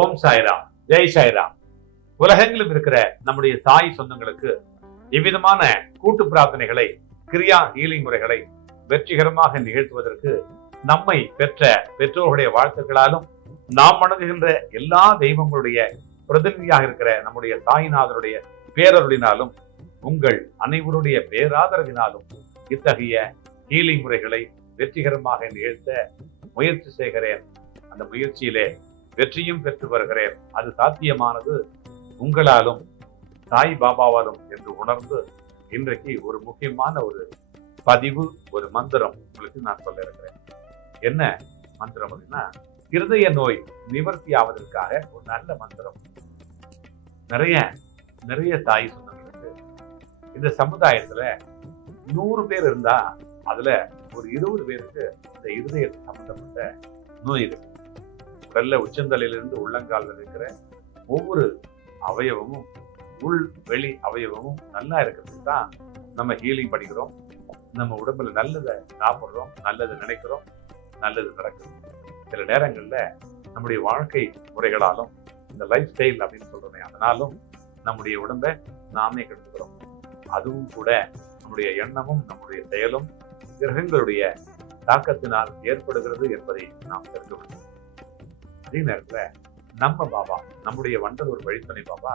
ஓம் சாய்ராம் ஜெய் சாய்ராம். உலகங்களில் இருக்கிற நம்முடைய தாய் சொந்தங்களுக்கு எவ்விதமான கூட்டு பிரார்த்தனைகளை கிரியா ஹீலிங் முறைகளை வெற்றிகரமாக நிகழ்த்துவதற்கு நம்மை பெற்ற பெற்றோர்களுடைய வாழ்த்துக்களாலும் நாம் வணங்குகின்ற எல்லா தெய்வங்களுடைய பிரதிநிதியாக இருக்கிற நம்முடைய தாய்நாதருடைய பேரருளினாலும் உங்கள் அனைவருடைய பேராதரவினாலும் இத்தகைய ஹீலிங் முறைகளை வெற்றிகரமாக நிகழ்த்த முயற்சி செய்கிறேன். அந்த முயற்சியிலே வெற்றியும் பெற்று வருகிறேன். அது சாத்தியமானது உங்களாலும் சாய் பாபாவாலும் என்று உணர்ந்து இன்றைக்கு ஒரு முக்கியமான ஒரு பதிவு ஒரு மந்திரம் உங்களுக்கு நான் சொல்ல இருக்கிறேன். என்ன மந்திரம் அப்படின்னா இருதய நோய் நிவர்த்தி ஆவதற்காக ஒரு நல்ல மந்திரம். நிறைய நிறைய தாய் சொந்தங்களுக்கு இந்த சமுதாயத்துல நூறு பேர் இருந்தா அதுல ஒரு இருபது பேருக்கு இந்த இருதய சம்பந்தப்பட்ட நோய் இருக்கு. உடல்ல உச்சந்தலையிலிருந்து உள்ளங்கால் இருக்கிற ஒவ்வொரு அவயவமும் உள் வெளி அவயவமும் நல்லா இருக்கிறதுக்கு தான் நம்ம ஹீலிங் படிக்கிறோம். நம்ம உடம்புல நல்லதை சாப்பிட்றோம் நல்லதை நினைக்கிறோம் நல்லது நடக்குது. சில நேரங்களில் நம்முடைய வாழ்க்கை முறைகளாலும் இந்த லைஃப் ஸ்டைல் அப்படின்னு சொல்கிறோமே அதனாலும் நம்முடைய உடம்பை நாமே கெடுத்துக்கிறோம். அதுவும் கூட நம்முடைய எண்ணமும் நம்முடைய செயலும் கிரகங்களுடைய தாக்கத்தினால் ஏற்படுகிறது என்பதை நாம் தெரிந்து கொள்கிறோம் அதே நேரத்தில் நம்ம பாபா நம்முடைய வண்டல் ஒரு வழித்துணை பாபா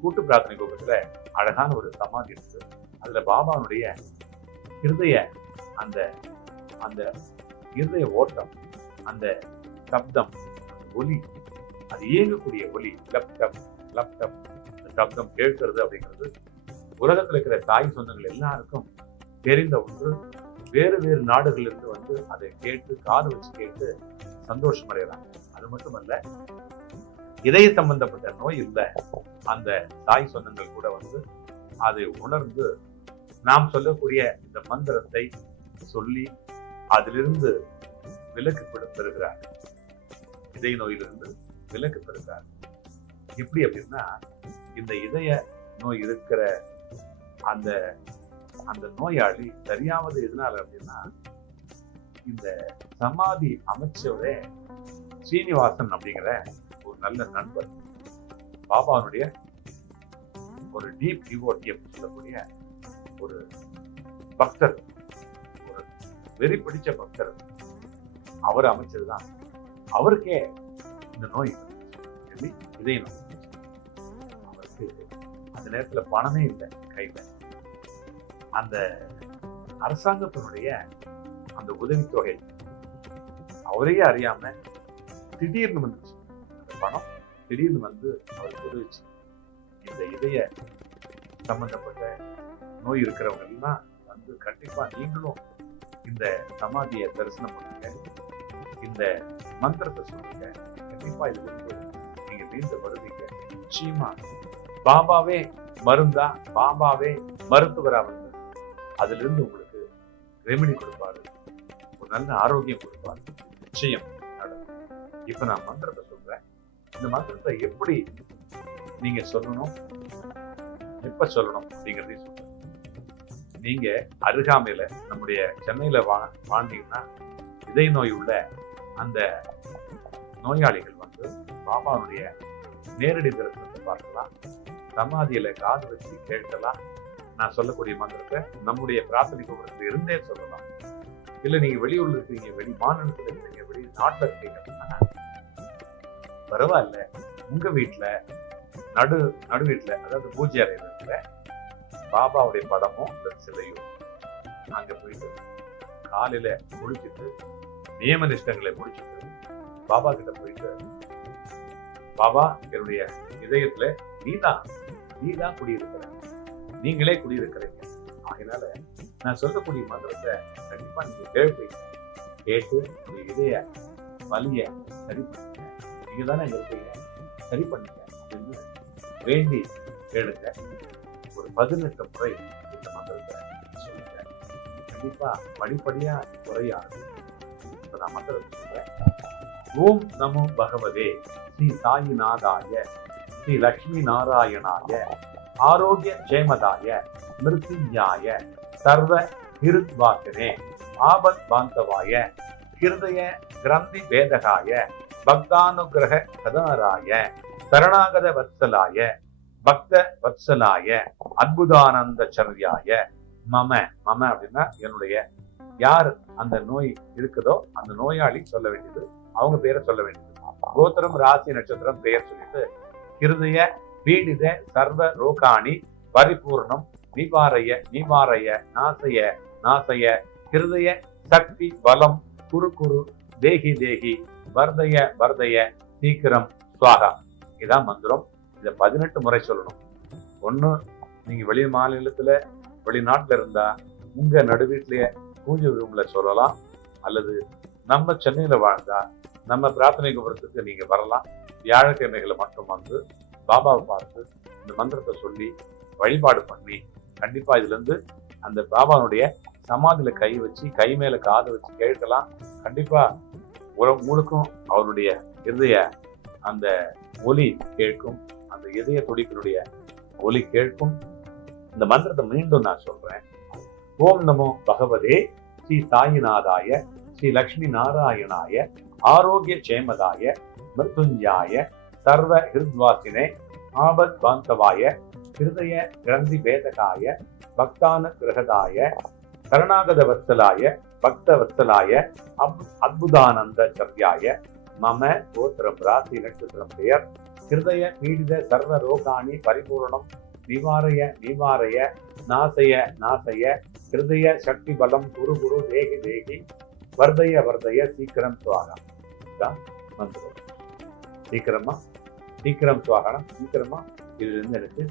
கூட்டு பிரார்த்தனை கோபத்தில் அழகான ஒரு சமாதி இருக்கு. அதுல பாபாவுடைய இருதய அந்த அந்த இருதய ஓட்டம் அந்த சப்தம் ஒலி அது இயங்கக்கூடிய ஒலி லப்டப் லப்டப் சப்தம் கேட்கிறது அப்படிங்கிறது உலகத்தில் இருக்கிற தாய் சொந்தங்கள் எல்லாருக்கும் தெரிந்த ஒன்று. வேறு வேறு நாடுகளிலிருந்து வந்து அதை கேட்டு காது வச்சு கேட்டு சந்தோஷம் அடைகிறாங்க அது மட்டுமல்ல இதய சம்பந்தப்பட்ட நோய் இல்ல அந்த தாய் சொந்தங்கள் கூட வந்து அதை உணர்ந்து நாம் சொல்லக்கூடிய இந்த மந்திரத்தை சொல்லி அதிலிருந்து விலக்கு பெறுகிறார். இதய நோயிலிருந்து விலக்கு பெறுகிறார். எப்படி அப்படின்னா இந்த இதய நோய் இருக்கிற அந்த அந்த நோயாளி சரியாவது எதனால அப்படின்னா இந்த சமாதி அமைச்சோட சீனிவாசன் அப்படிங்கிற ஒரு நல்ல நண்பர். பாபாவுடைய ஒரு டீப் டிவோட்டி அப்படின்னு சொல்லக்கூடிய ஒரு பக்தர் ஒரு வெறி பிடிச்ச பக்தர். அவர் அமைச்சதுதான் அவருக்கே இந்த நோய் இதய நோய் அவருக்கு அந்த நேரத்துல பணமே இல்லை கையில. அந்த அரசாங்கத்தினுடைய அந்த உதவித்தொகை அவரையே அறியாம திடீர்னு வந்துச்சு பணம் திடீர்னு வந்து அவருக்கு உதவிச்சு. இந்த இதய சம்பந்தப்பட்ட நோய் இருக்கிறவங்க எல்லாம் வந்து கண்டிப்பா நீங்களும் இந்த சமாதியை தரிசனம் பண்ணுங்க. இந்த மந்திரத்தை சொல்லுங்க. கண்டிப்பா இதுல வந்து நீங்க மீண்டு வருவீங்க. நிச்சயமா பாபாவே மருந்தா? பாபாவே மருத்துவரா வந்து அதுல இருந்து உங்களுக்கு ரெமெடி கொடுப்பாரு. ஒரு நல்ல ஆரோக்கியம் கொடுப்பாரு. நிச்சயம். இப்ப நான் மந்திரத்தை சொல்றேன். இந்த மந்திரத்தை எப்படி நீங்க சொல்லணும்? எப்ப சொல்லணும் அப்படிங்கறதையும் சொல்றேன். நீங்க அருகாமையில நம்முடைய சென்னையில வா வாழ்ந்தீங்கன்னா இதய நோய் உள்ள அந்த நோயாளிகள் வந்து பாபாவுடைய நேரடி தரிசனத்தை பார்க்கலாம். சமாதியில காது வச்சு கேட்கலாம். நான் சொல்லக்கூடிய மந்திரத்தை நம்முடைய பிரார்த்தனை கோபுரத்தில் இருந்தே சொல்லலாம். இல்ல நீங்க வெளியூர்ல இருக்கீங்க வெளி மாநிலத்துல இருக்கீங்க வெளி நாட்டுல இருக்கீங்க அப்படின்னா பரவாயில்ல. உங்க வீட்டுல நடு நடு வீட்டுல அதாவது பூஜை அறையில இருக்கிற பாபாவுடைய படமும் இந்த சிலையும் அங்க போயிட்டு காலையில முடிச்சுட்டு நியம நிஷ்டங்களை முடிச்சுட்டு பாபா கிட்ட போயிட்டு பாபா என்னுடைய இதயத்துல நீதான் நீதான் குடியிருக்கிற. நீங்களே குடியிருக்கிறீங்க. அதனால நான் சொல்லக்கூடிய மந்திரத்தை கண்டிப்பா நீங்க கேட்பீங்க கேட்டு உங்க இதய வலிய சரி பண்ணுங்க. நீங்க தானே இருப்பீங்க சரி பண்ணுங்க அப்படின்னு வேண்டி கேளுங்க. ஒரு பதினெட்டு முறை இந்த மந்திரத்தை சொல்லுங்க. கண்டிப்பா படிப்படியா குறையாது. இப்ப நான் மந்திரத்தை சொல்றேன். ஓம் நமோ பகவதே ஸ்ரீ சாயிநாதாய ஸ்ரீ லக்ஷ்மி நாராயணாய ஆரோக்கிய ஜெயமதாய மிருத்யுஞ்சாய சர்வ ஹிருத்வாக்கனே ஆபத் பாந்தவாய கிருதய கிரந்தி வேதகாய பக்தானுகிரக கதாராய சரணாகத வத்சலாய பக்த வத்சலாய அற்புதானந்த சர்யாய மம மம அப்படின்னா என்னுடைய யார் அந்த நோய் இருக்குதோ அந்த நோயாளி சொல்ல வேண்டியது அவங்க பேரை சொல்ல வேண்டியது. கோத்திரம் ராசி நட்சத்திரம் பெயர் சொல்லிட்டு கிருதய பீடித சர்வ ரோகாணி பரிபூர்ணம் நிவாரைய நிவாரைய நாசய நாசய ஹிருதய சக்தி பலம் குரு குரு தேகி தேகி வர்தய வர்தய சீக்கிரம் சுவாகா. இதான் மந்திரம். இதை பதினெட்டு முறை சொல்லணும். ஒன்று நீங்கள் வெளி மாநிலத்தில் வெளிநாட்டில் இருந்தால் உங்கள் நடு நடுவீட்லயே பூஜை ரூமில் சொல்லலாம். அல்லது நம்ம சென்னையில் வாழ்ந்தால் நம்ம பிரார்த்தனை குபுரத்துக்கு நீங்கள் வரலாம். வியாழக்கிழமைகளை மட்டும் வந்து பாபாவை பார்த்து இந்த மந்திரத்தை சொல்லி வழிபாடு பண்ணி கண்டிப்பா இதுல இருந்து அந்த பாபாவுடைய சமாதியில கை வச்சு கை மேல காது வச்சு கேட்கலாம். கண்டிப்பா உர- முழுக்கும் அவருடைய இருதய அந்த ஒலி கேட்கும் அந்த இதய துடிப்பினுடைய ஒலி கேட்கும். இந்த மந்திரத்தை மீண்டும் நான் சொல்றேன். ஓம் நமோ பகவதே ஸ்ரீ சாயிநாதாய ஸ்ரீ லக்ஷ்மி நாராயணாய ஆரோக்கிய சேமதாய மிருத்துஞ்சாய சர்வ ஹிருத்வாசினே ஆபத் பாந்தவாய ஹிருதய கிரந்தி பேதகாய பக்தான கிரகதாய சரணாகத வத்சலாய பக்த வத்சலாய அப்- அத்புதானந்த சவ்யாய மம கோத்திரம் ராசி நட்சத்திரம் பெயர் ஹிருதய பீடித சர்வ ரோகாணி பரிபூரணம் நிவாரய நிவாரய நாசய நாசய ஹிருதய சக்தி பலம் குரு குரு தேகி தேகி வர்தய வர்தய சீக்கிரம் சுவாகா தான் மந்திரம். சீக்கிரமா? சீக்கிரம் சுவாகனா சீக்கிரமா? இதுல இருந்து எனக்கு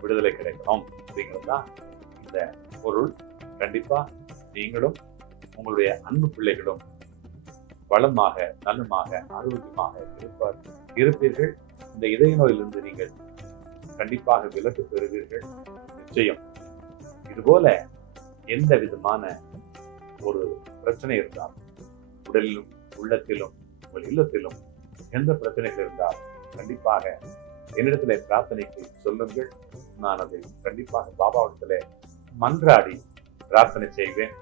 விடுதலை கிடைக்கணும் அப்படிங்கிறது தான் இந்த பொருள். கண்டிப்பா நீங்களும் உங்களுடைய அன்பு பிள்ளைகளும் வளமாக நலமாக ஆரோக்கியமாக இருப்பார் இருப்பீர்கள். இந்த இதய நோயிலிருந்து நீங்கள் கண்டிப்பாக விலக்கு பெறுவீர்கள். நிச்சயம். இதுபோல எந்த விதமான ஒரு பிரச்சனை இருந்தால் உடலிலும் உள்ளத்திலும் உங்கள் இல்லத்திலும் எந்த பிரச்சனைகள் இருந்தால் கண்டிப்பாக என்னிடத்துல பிரார்த்தனைக்கு சொல்லுங்கள். நான் அதை கண்டிப்பாக பாபாவிடத்துல மன்றாடி பிரார்த்தனை செய்வேன்.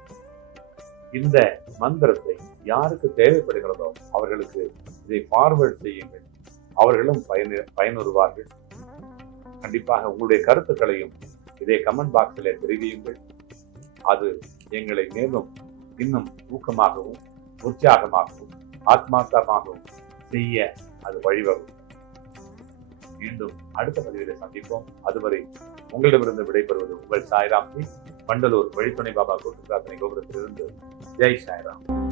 இந்த மந்திரத்தை யாருக்கு தேவைப்படுகிறதோ அவர்களுக்கு இதை ஃபார்வர்ட் செய்யுங்கள். அவர்களும் பயன பயனுறுவார்கள். கண்டிப்பாக உங்களுடைய கருத்துக்களையும் இதே கமெண்ட் பாக்ஸில் தெரிவியுங்கள். அது எங்களை மேலும் இன்னும் ஊக்கமாகவும் உற்சாகமாகவும் ஆத்மார்த்தமாகவும் செய்ய அது வழிவகும் மீண்டும் அடுத்த பதிவிலை சந்திப்போம். அதுவரை உங்களிடமிருந்து விடைபெறுவது உங்கள் சாய்ராம். ஜி, வண்டலூர் வழித்துணை பாபா கோட்டு பிரார்த்தனை கோபுரத்திலிருந்து ஜெய் சாய்ராம்.